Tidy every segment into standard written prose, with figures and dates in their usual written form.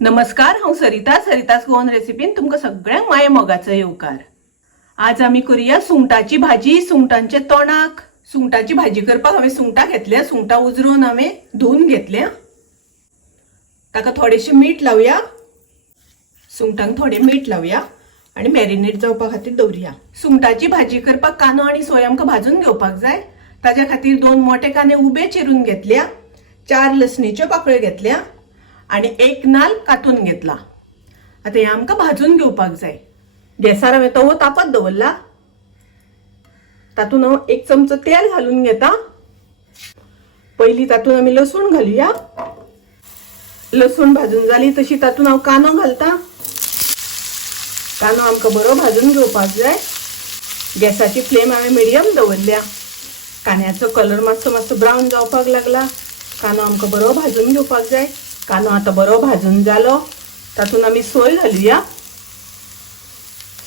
नमस्कार, हांव सरितास गोवन रेसिपीन तुमकां सगळ्यांक माये मोगाचो येवकार। आज आमी करूया सुंगटाची भाजी, सुंगटांचे तोणाक। सुंगटाची भाजी करपाक हांवें सुंगटां घेतल्या, सुंगटां उजरोवन हांवें धुवन घेतल्या। ताका थोडेशें मीठ लावया, सुंगटांक थोडें मीठ लावया आनी मॅरिनेट जावपा खातीर दवरया। सुंगटाची भाजी करपाक कांदो आनी सोय आमकां भाजून घेवपाक जाय। ताच्या खातीर 2 मोठे कांदे उबे चिरून घेतल्या, 4 लसणीच्यो पाकळ्यो घेतल्या आणि 1 नाल्ल कातून घेतला। आता हे आमकां भाजून घेवपाक जाय। गॅसार हांवें तवो तापत दवरला, तातूंत हांव 1 चमचो तेल घालून घेता। पयलीं तातूंत आमी लसूण घालुया। लसूण भाजून जाली तशी तातूंत हांव कांदो घालता। कांदो आमकां बरो भाजून घेवपाक जाय। गॅसाची फ्लेम हांवें मिडियम दवरल्या। कांद्याचो कलर मातसो ब्रावन जावपाक लागला। कांदो आमकां बरो भाजून घेवपाक जाय। कांदो आता बरो भाजून जालो, तातूंत आमी सोय घालुया।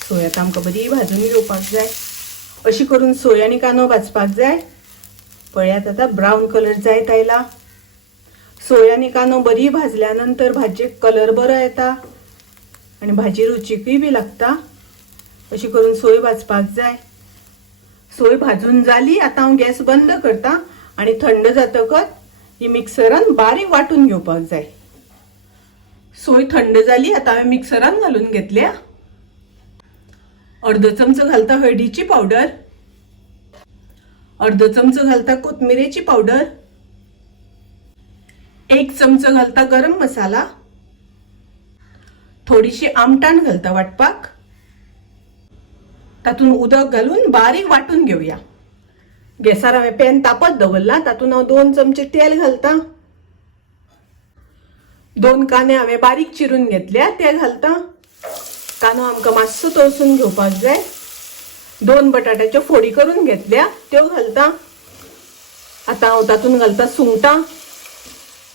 सोय आता आमकां बरी भाजून घेवपाक जाय। अशी करून सोय आनी कांदो भाजपाक जाय। पळयात आता ब्रावन कलर जायत आयला। सोय आनी कांदो बरी भाजल्या नंतर भाजयेक कलर बरो येता आनी भाजी रुचीकूय बी लागता। अशी करून सोय भाजपाक जाय। सोय भाजून जाली, आता हांव गॅस बंद करता आनी थंड जातकच ही मिक्सरान बारीक वाटून घेवपाक जाय। सोय थंड जाली, आता हांवें मिक्सरान घालून घेतल्या। अर्धो चमचो घालता हळदीची पावडर, अर्धो चमचो घालता कोथमिरेची पावडर, 1 चमचो घालता गरम मसाला, थोडीशी आमटाण घालता वाटपाक। तातूंत उदक घालून बारीक वाटून घेवया। गॅसार हांवें पॅन तापत दवरला, तातूंत हांव 2 चमचे तेल घालता। 2 कांदे हांवें बारीक चिरून घेतल्या, ते घालता। कांदो आमकां मातसो तळसून घेवपाक जाय। 2 बटाट्याच्यो फोडी करून घेतल्या, त्यो घालता। आता हांव तातूंत घालता सुंगटां।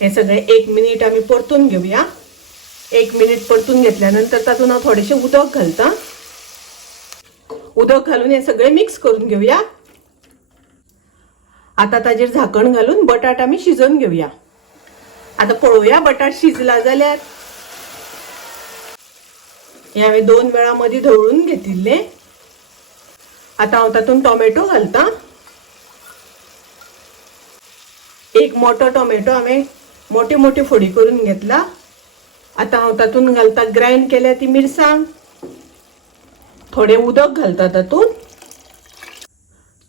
हे सगळें 1 मिनिट आमी परतून घेवया। 1 मिनिट परतून घेतल्यानंतर तातूंत हांव थोडेशें उदक घालता। उदक घालून हे सगळें मिक्स करून घेवया। आता ताजेर झाकण घालून बटाट आमी शिजोवन घेवया। आता पळोवया बटाट शिजला जाल्यार। हे हांवें 2 वेळा मदीं ढवळून घेतिल्ले। आता हांव तातूंत टोमॅटो घालता। 1 मोठो टोमॅटो हांवें मोठे फोडी करून घेतला। आता हांव तातूंत घालता ग्राइंड केल्या ती मिरसांग। थोडें उदक घालता तातूंत।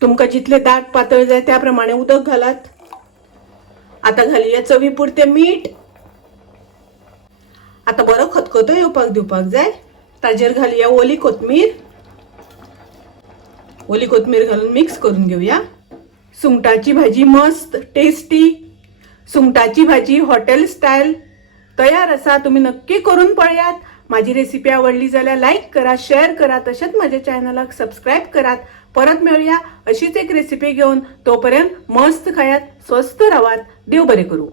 तुमकां जितले दाट पातळ जाय त्या प्रमाणे उदक घालात। आता घालुया चवी पुरते मीठ। आता बरो खतखतो येवपाक दिवपाक जाय। ताजेर घालुया ओली कोथमीर। ओली कोथमीर घालून मिक्स करून घेवया। सुंगटाची भाजी मस्त टेस्टी, सुंगटाची भाजी हॉटेल स्टाईल तयार आसा। तुम्ही नक्की करून पळयात। माझी रेसिपी आवडली जाल्यार लाईक करा, शेअर करा, तशेंच माझ्या चॅनलाक सबस्क्राईब करात। परत मेळुया अशीच एक रेसिपी घेऊन। तोपर्यंत मस्त खायात, स्वस्थ राहात। देव बरे करू।